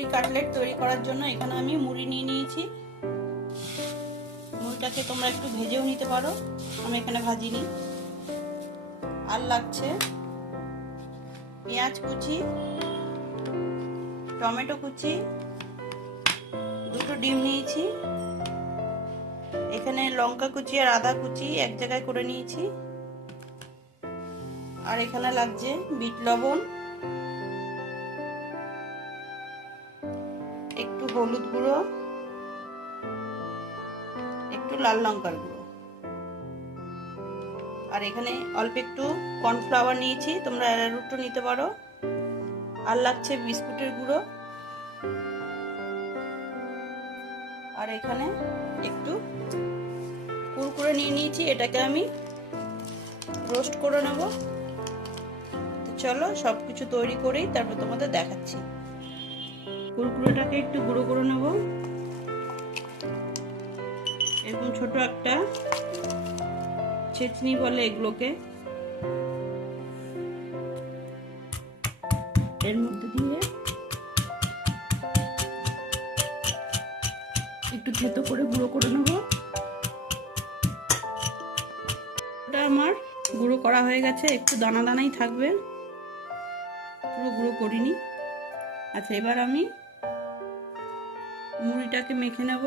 মুড়ি কাটলেট তৈরি করার জন্য এখানে আমি মুড়ি নিয়ে নিয়েছি। মুড়িটাকে তোমরা একটু ভেজেও নিতে পারো। আমি এখানে ভাজিনি। আর লাগছে পেঁয়াজ কুচি, টমেটো কুচি, দুটো ডিম নিয়েছি। এখানে লঙ্কা কুচি আর আদা কুচি এক জায়গায় করে নিয়েছি। আর এখানে লাগছে বিট লবণ। একটু হলুদ গুঁড়ো, একটু লাল লঙ্কার গুঁড়ো। আর এখানে অল্প একটু কর্নফ্লাওয়ার নিয়েছি, তোমরা অ্যারারুটও নিতে পারো। আর লাগছে বিস্কুটের গুঁড়ো। আর এখানে একটু কুরকুরে নিয়ে নিয়েছি, এটাকে আমি রোস্ট করে নেব। চলো সব কিছু তৈরি করেই তারপর তোমাদের দেখাচ্ছি। কুরকুরেটাকে একটু গুঁড়ো করে নেব। এরকম ছোট একটা ছেচনি বলে এগুলোকে। এর মধ্যে দিয়ে একটু থেতো করে গুঁড়ো করে নেব। ওটা আমার গুঁড়ো করা হয়ে গেছে, একটু দানা দানাই থাকবে। পুরো গুঁড়ো করিনি। আচ্ছা এবার আমি মুড়িটাকে মেখে নেব।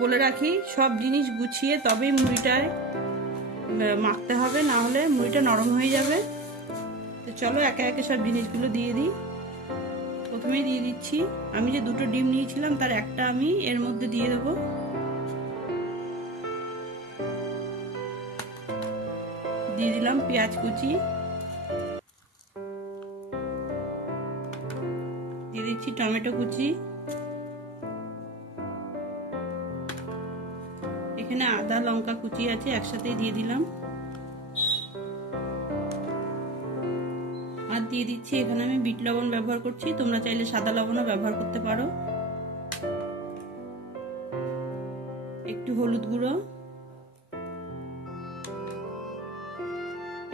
বলে রাখি, সব জিনিস গুছিয়ে তবেই মুড়িটায় মাখতে হবে, না হলে মুড়িটা নরম হয়ে যাবে। তো চলো একে একে সব জিনিসগুলো দিয়ে দিই। প্রথমেই দিয়ে দিচ্ছি, আমি যে দুটো ডিম নিয়েছিলাম, তার একটা আমি এর মধ্যে দিয়ে দেবো। দিয়ে দিলাম পেঁয়াজ কুচি। দিয়ে দিচ্ছি টমেটো কুচি। এখানে আদা, লঙ্কা, কুচি আছে, একসাথেই দিয়ে দিলাম। আর দিয়ে দিচ্ছি, এখানে আমি বিট লবণ ব্যবহার করছি। তোমরা চাইলে সাদা লবণও ব্যবহার করতে পারো। একটু হলুদ গুঁড়ো।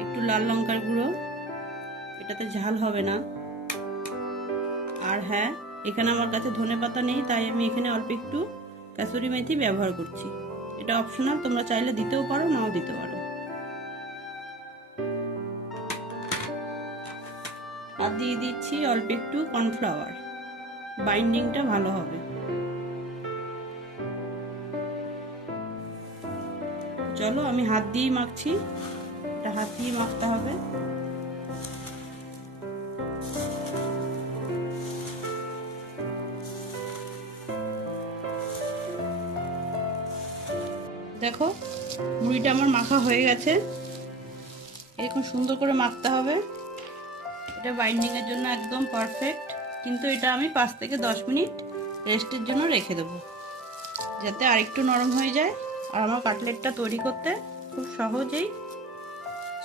একটু লাল লঙ্কার গুঁড়ো। এটাতে ঝাল হবে না। আর হ্যাঁ এখানে আমার কাছে ধনে পাতা নেই, তাই আমি এখানে অল্প একটু কাসুরি মেথি ব্যবহার করছি। এটা অপশনাল তোমরা চাইলে দিতেও পারো, নাও দিতে পারো। আর দিয়ে দিচ্ছি অল্প একটু কর্নফ্লাওয়ার বাইন্ডিংটা ভালো হবে। চলো, আমি হাত দিয়েই মাখছি। এটা হাত দিয়ে মাখতে হবে। দেখো, মুড়িটা আমার মাখা হয়ে গেছে। এরকম সুন্দর করে মাখতে হবে। এটা বাইন্ডিংয়ের জন্য একদম পারফেক্ট কিন্তু এটা আমি পাঁচ থেকে দশ মিনিট রেস্টের জন্য রেখে দেবো। যাতে আরেকটু নরম হয়ে যায়। আর আমার কাটলেটটা তৈরি করতে খুব সহজেই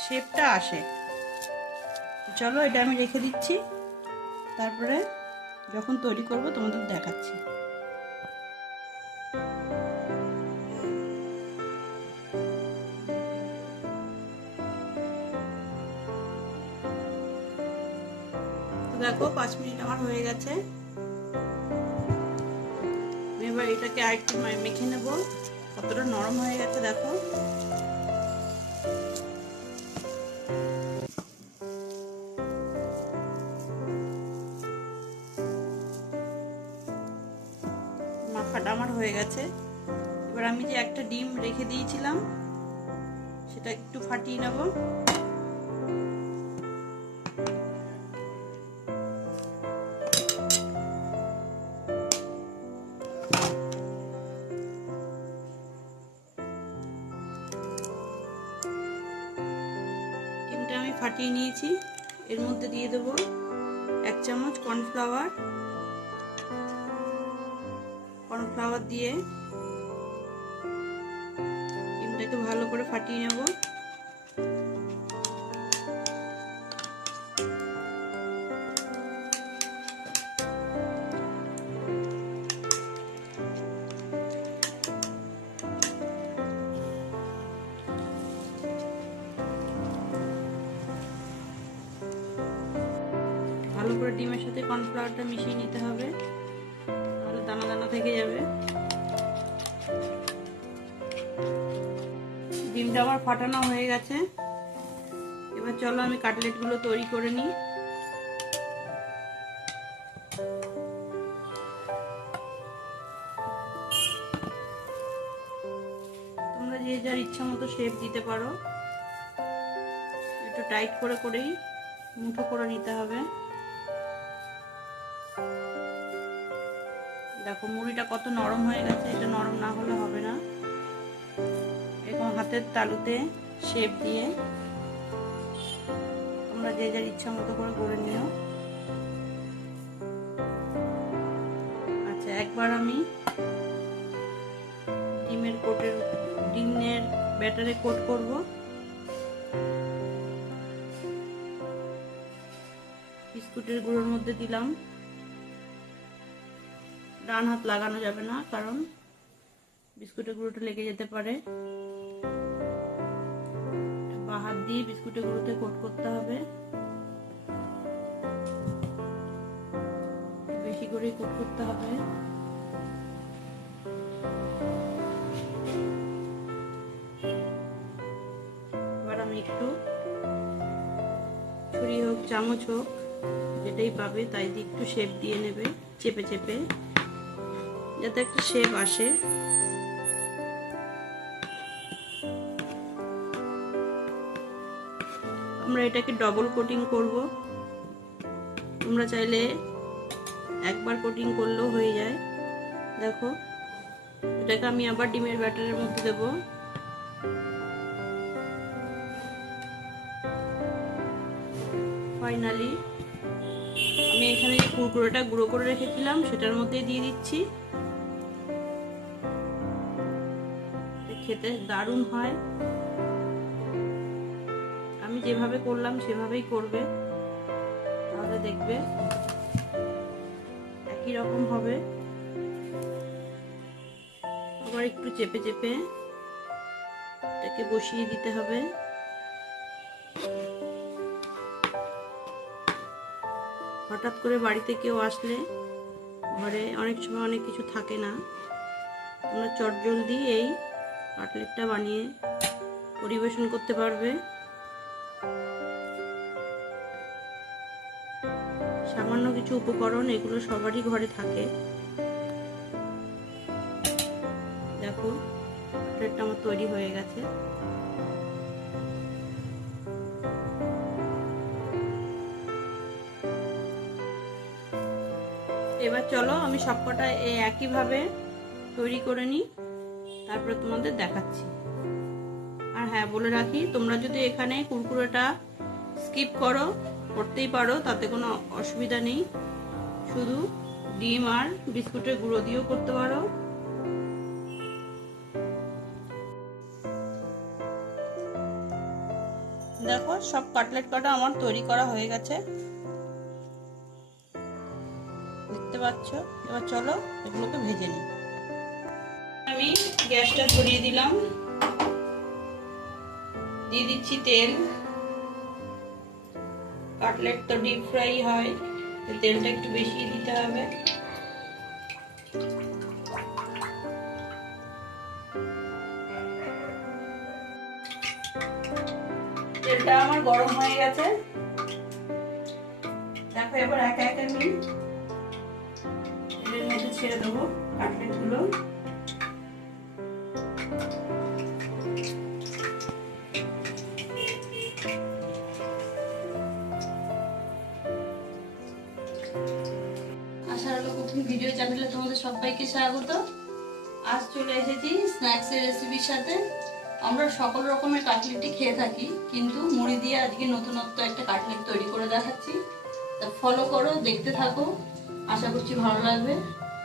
শেপটা আসে। চলো এটা আমি রেখে দিচ্ছি। তারপরে যখন তৈরি করব তোমাদের দেখাচ্ছি। দেখো, পাঁচ মিনিট আমার হয়ে গেছে। এবার এটাকে আরেকটু মেখে নেব। কতটা নরম হয়ে গেছে, দেখো। আমার হয়ে গেছে। এবার আমি যে একটা ডিম রেখে দিয়েছিলাম, সেটা একটু ফাটিয়ে নেব। নিয়েছি এর মধ্যে দিয়ে দেবো এক চামচ কর্নফ্লাওয়ার। কর্নফ্লাওয়ার দিয়ে ডিমটাকে ভালো করে ফাটিয়ে নেব। ভালো করে ডিমের সাথে কর্নফ্লাওয়ারটা মিশিয়ে নিতে হবে। তাহলে দানা দানা থেকে যাবে। ডিমটা আমার ফাটানো হয়ে গেছে। এবার চলো আমি কাটলেটগুলো তৈরি করে নিই। তোমরা যে যার ইচ্ছা মতো শেপ দিতে পারো। একটু টাইট করে করেই মুঠো করে নিতে হবে। দেখো, মুড়িটা কত নরম হয়ে গেছে, এটা নরম না হলে হবে না। এখন হাতের তালুতে শেপ দিয়ে তোমরা যে যার ইচ্ছা মতো করে করে নিও। আচ্ছা একবার আমি ডিমের কোটের, ডিমের ব্যাটারে কোট করব। বিস্কুটের গুঁড়োর মধ্যে দিলাম। ডান হাত লাগানো যাবে না, কারণ বিস্কুটের গুঁড়োটা লেগে যেতে পারে। বা হাত দিয়ে বিস্কুটের গুঁড়োতে কোট করতে হবে। বেশি করে কোট করতে হবে। একটু ছুরি হোক, চামচ হোক, যেটাই পাবে, তাই দিয়ে একটু শেপ দিয়ে নেবে, চেপে চেপে। যাতে একটা শেপ আসে। আমরা এটাকে ডবল কোটিং করব। তোমরা চাইলে একবার কোটিং করলেও হয়ে যায়। দেখো, এটাকে আমি আবার ডিমের ব্যাটারের মধ্যে দেবো। ফাইনালি আমি এখানে কুরকুরেটা গুঁড়ো করে রেখেছিলাম, সেটার মধ্যে দিয়ে দিচ্ছি। খেতে দারুণ হয়। আমি যেভাবে করলাম, সেভাবেই করবে। তাহলে দেখবে একই রকম হবে। আবার একটু চেপে চেপে এটাকে বসিয়ে দিতে হবে। হঠাৎ করে বাড়িতে কেউ আসলে ঘরে অনেক সময় অনেক কিছু থাকে না। তোমরা চটজলদি এই কাটলেটটা বানিয়ে পরিবেশন করতে পারবে। সামান্য কিছু উপকরণ এগুলো সবারই ঘরে থাকে। দেখো, কাটলেটটা আমার তৈরি হয়ে গেছে। এবার চলো আমি সবকটা একইভাবে তৈরি করে নিই। তারপরে তোমাদের দেখাচ্ছি। আর হ্যাঁ বলে রাখি, তোমরা যদি এখানে কুরকুরেটা স্কিপ করো, করতেই পারো, তাতে কোনো অসুবিধা নেই। শুধু ডিম আর বিস্কুটের গুঁড়ো দিয়েও করতে পারো। দেখো, সব কাটলেট কটা আমার তৈরি করা হয়ে গেছে। দেখতে পাচ্ছ? এবার চলো এগুলোকে ভেজে নিই। আমি গ্যাসটা ধরিয়ে দিলাম। দিয়ে দিচ্ছি তেল। কাটলেট তো ডিপ ফ্রাই হয় তেলটা একটু বেশি দিতে হবে। তেলটা আমার গরম হয়ে গেছে। দেখো, এবার একে একে আমি এর মধ্যে ছেড়ে দেবো কাটলেট স্বাগত। আজ চলে এসেছি স্ন্যাক্সের রেসিপির সাথে। আমরা সকল রকমের কাটলেটই খেয়ে থাকি, কিন্তু মুড়ি দিয়ে আজকে নতুনত্ব একটা কাটলেট তৈরি করে দেখাচ্ছি। তা ফলো করো, দেখতে থাকো। আশা করছি ভালো লাগবে।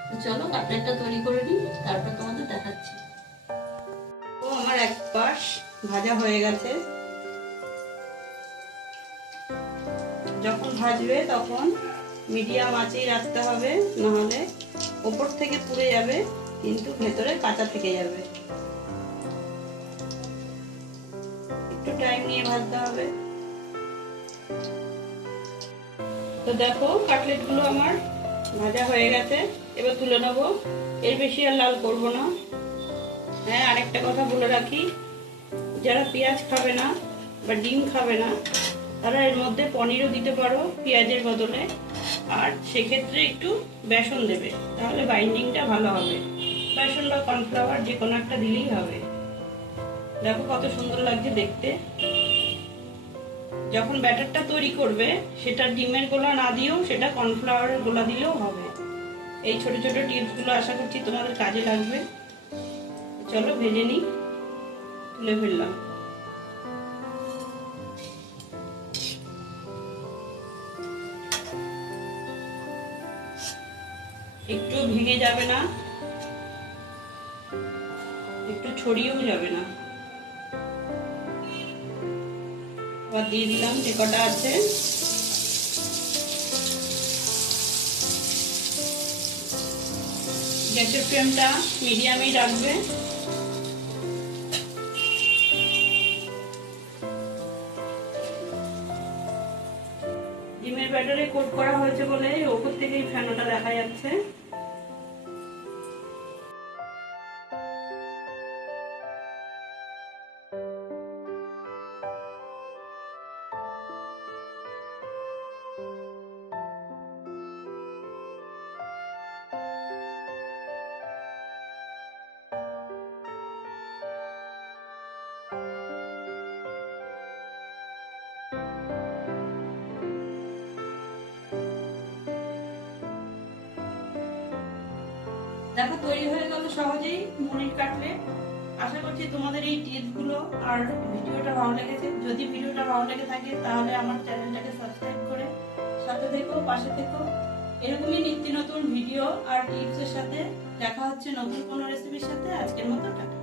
তো চলো কাটলেটটা তৈরি করে নিই, তারপর তোমাদের দেখাচ্ছি। ও, আমার এক পাশ ভাজা হয়ে গেছে। যখন ভাজবে তখন মিডিয়াম আঁচেই রাখতে হবে, নাহলে ওপর থেকে পুড়ে যাবে, কিন্তু ভেতরে কাঁচা থেকে যাবে। একটু টাইম নিয়ে ভাজতে হবে। তো দেখো, কাটলেটগুলো আমার ভাজা হয়ে গেছে। এবার তুলে নেব। এর বেশি আর লাল করব না। হ্যাঁ আরেকটা কথা বলে রাখি। যারা পেঁয়াজ খাবে না বা ডিম খাবে না, তারা এর মধ্যে পনিরও দিতে পারো, পেঁয়াজের বদলে। আর সেক্ষেত্রে একটু বেসন দেবে, তাহলে বাইন্ডিংটা ভালো হবে। বেসন বা কর্নফ্লাওয়ার যে কোনো একটা দিলেই হবে। দেখো কত সুন্দর লাগছে দেখতে। যখন ব্যাটারটা তৈরি করবে, সেটা ডিমের গোলা না দিয়েও, সেটা কর্নফ্লাওয়ারের গোলা দিলেও হবে। এই ছোট ছোট টিপসগুলো আশা করছি তোমাদের কাজে লাগবে। চলো ভেজে নিই, তুলে ফেললাম। ভেঙে যাবে না। একটু ছড়িয়েও যাবে না। আবার দিয়ে দিলাম, যে কটা আছে। গ্যাসের ফ্লেমটা মিডিয়ামেই রাখবে। ডিমের ব্যাটারে কোট করা হয়েছে বলে ওপর থেকে এই ফ্যানোটা দেখা যাচ্ছে। দেখো, তৈরি হয়ে গেল সহজেই মুড়ির কাটলেট আশা করছি তোমাদের এই টিপসগুলো আর ভিডিওটা ভালো লেগেছে। যদি ভিডিওটা ভালো লেগে থাকে, তাহলে আমার চ্যানেলটাকে সাবস্ক্রাইব করে সাথে থেকো, পাশে থেকো। এরকমই নিত্য নতুন ভিডিও আর টিপসের সাথে দেখা হচ্ছে নতুন কোনো রেসিপির সাথে। আজকের মতো টাটা।